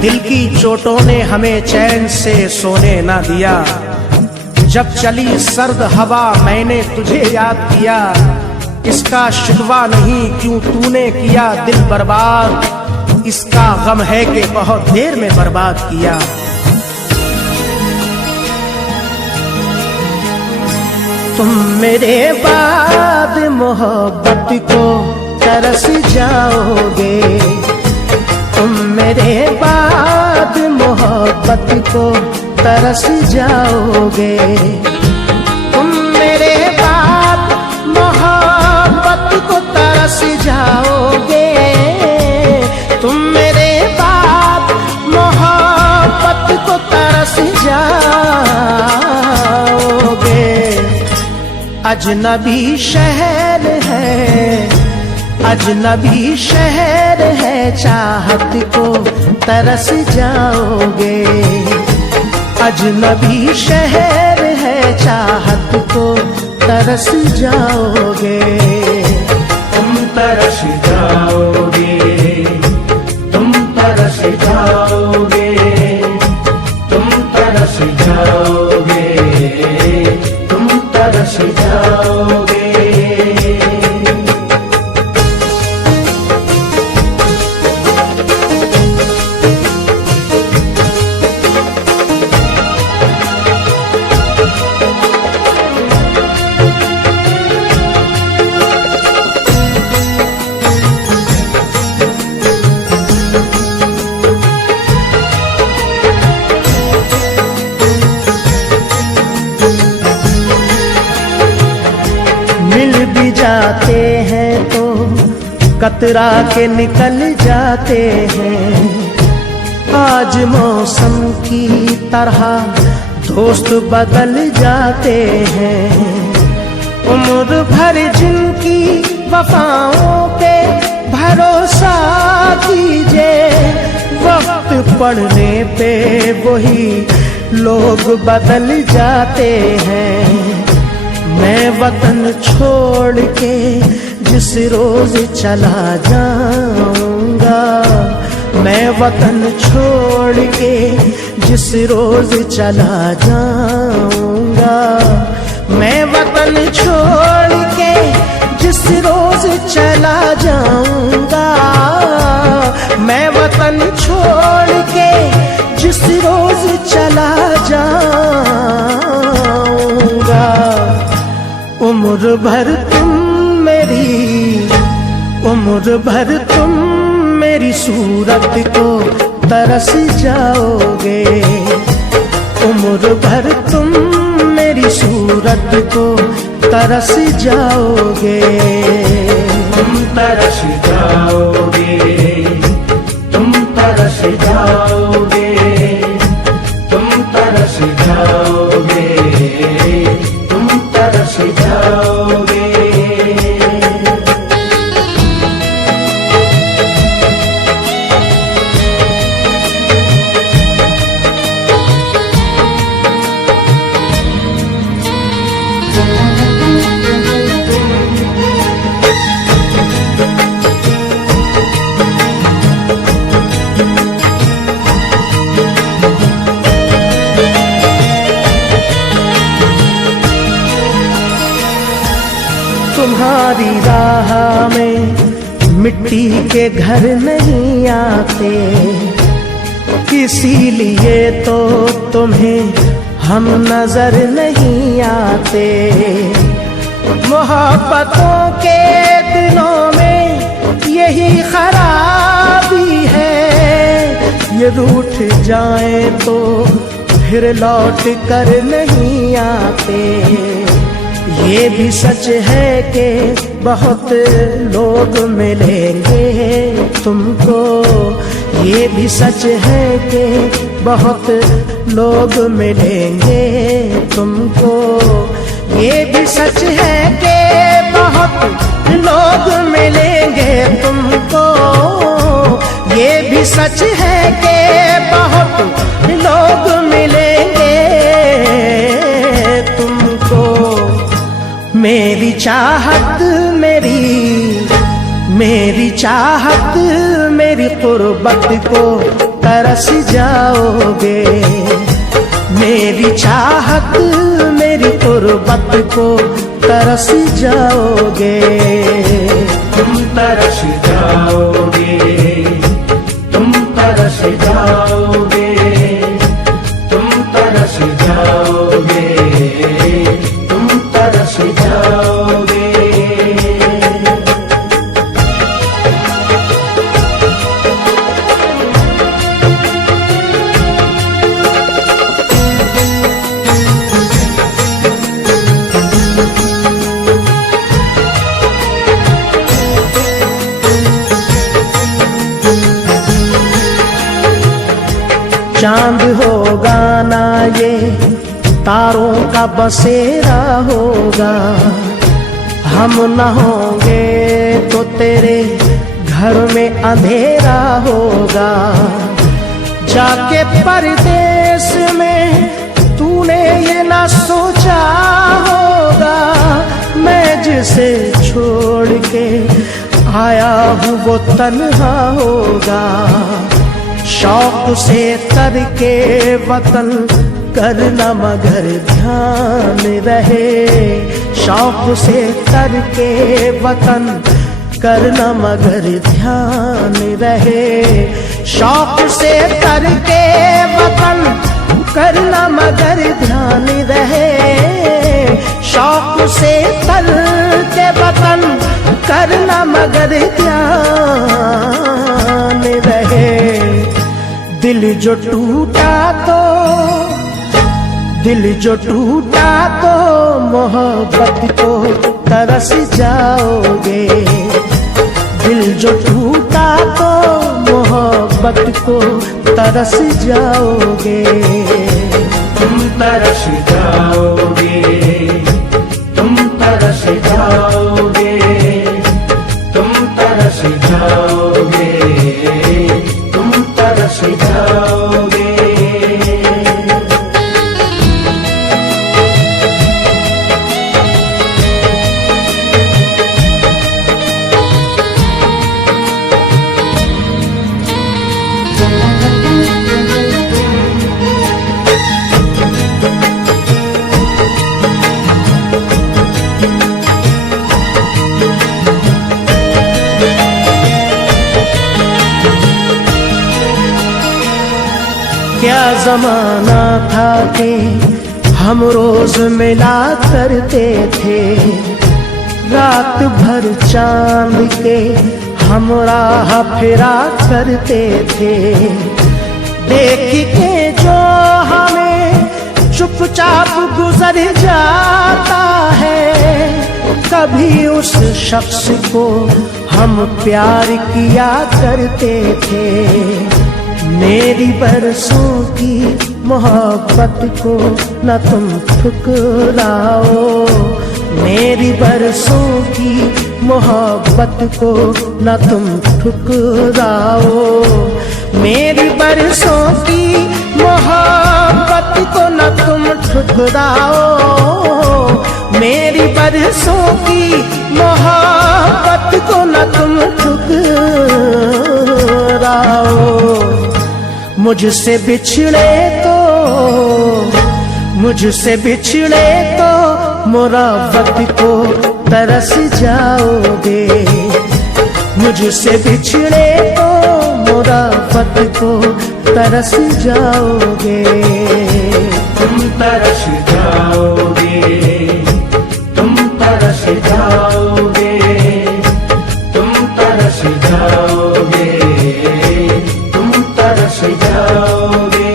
दिल की चोटों ने हमें चैन से सोने ना दिया। जब चली सर्द हवा मैंने तुझे याद किया। इसका शिकवा नहीं क्यों तूने किया दिल बर्बाद, इसका गम है कि बहुत देर में बर्बाद किया। तुम मेरे बाद मोहब्बत को तरस जाओगे, तुम मेरे बाद मोहब्बत को तरस जाओगे। तुम मेरे बाद मोहब्बत को तरस जाओगे, तुम मेरे बाद मोहब्बत को तरस जाओगे। अजनबी शहर है, अजनबी शहर है, चाहत को तरस जाओगे। अजनबी शहर है, चाहत को तरस जाओगे। तुम तरस जाओगे, तुम तरस जाओगे, तुम तरस जाओगे, तुम तरस जाओगे। जाते हैं तो कतरा के निकल जाते हैं। आज मौसम की तरह दोस्त बदल जाते हैं। उम्र भर जिनकी वफाओं पे भरोसा कीजिए, वक्त पड़ने पे वही लोग बदल जाते हैं। मैं वतन छोड़ के जिस रोज चला जाऊंगा, मैं वतन छोड़ के जिस रोज चला जाऊंगा, मैं वतन छोड़ के जिस रोज चला जाऊंगा, मैं वतन छोड़ के जिस रोज चला जाऊंगा। उम्र भर तुम मेरी, उम्र भर तुम मेरी सूरत को तरस जाओगे। उम्र भर तुम मेरी सूरत को तरस जाओगे। तुम तरस जाओगे, तुम तरस जाओगे, तुम तरस जाओगे, तुम तरस जाओगे। तुम्हारी राह में मिट्टी के घर नहीं आते, इसीलिए तो तुम्हें हम नजर नहीं आते। मोहब्बतों के दिनों में यही खराबी है, ये रूठ जाए तो फिर लौट कर नहीं आते। ये भी सच है कि बहुत लोग मिलेंगे तुमको, ये भी सच है कि बहुत लोग मिलेंगे तुमको। ये भी सच है कि बहुत लोग मिलेंगे तुमको। ये भी सच है कि बहुत लोग मिलेंगे तुमको। मेरी चाहत मेरी चाहत मेरी कुर्बत को तरस जाओगे। मेरी चाहत मेरी कुर्बत को तरस जाओगे। तुम तरस जाओगे, तुम तरस जाओगे, तुम तरस जाओगे, तुम तरस जाओगे। चांद होगा ना ये तारों का बसेरा होगा। हम न होंगे तो तेरे घर में अंधेरा होगा। जाके परदेस में तूने ये ना सोचा होगा, मैं जिसे छोड़ के आया हूँ वो तन्हा होगा। शौक से करके वतन करना मगर ध्यान रहे। शौक से करके वतन करना मगर ध्यान रहे। शौक से करके वतन करना मगर ध्यान रहे। शौक से करके वतन करना मगर ध्यान रहे। दिल जो टूटा तो मोहब्बत को तरस जाओगे। दिल जो टूटा तो मोहब्बत को तरस जाओगे। तुम तरस जाओगे, तुम तरस जाओगे, तुम तरस जाओगे, तुम तरस जाओगे। क्या जमाना था कि हम रोज मिला करते थे। रात भर चांद के हम राह फिरा करते थे। देख के जो हमें चुपचाप गुजर जाता है, कभी उस शख्स को हम प्यार किया करते थे। मेरी बरसों की मोहब्बत को न तुम ठुकराओ। मेरी बरसों की मोहब्बत को न तुम ठुकराओ। मेरी बरसों की मोहब्बत को न तुम ठुकराओ। मेरी बरसों की मोहब्बत को न तुम ठुकराओ। मुझसे बिछड़े तो मुरावत को तरस जाओगे। मुझसे बिछड़े तो मुरावत को तरस जाओगे। तुम तरस जाओगे, तुम तरस जाओगे, तुम तरस जाओगे, तुम तरस जाओगे, तुम तरस जाओगे,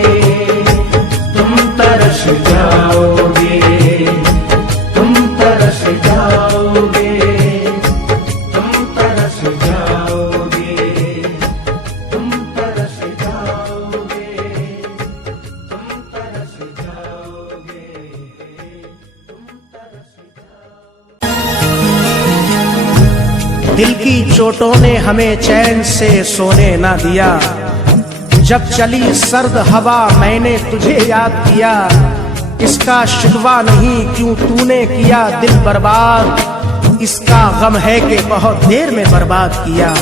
तुम तरस जाओगे, तुम तरस जाओगे, तुम तरस जाओगे, तुम तरस जाओगे, तुम तरस जाओगे। दिल की चोटों ने हमें चैन से सोने ना दिया। जब चली सर्द हवा मैंने तुझे याद किया। इसका शिकवा नहीं क्यों तूने किया दिल बर्बाद। इसका गम है कि बहुत देर में बर्बाद किया।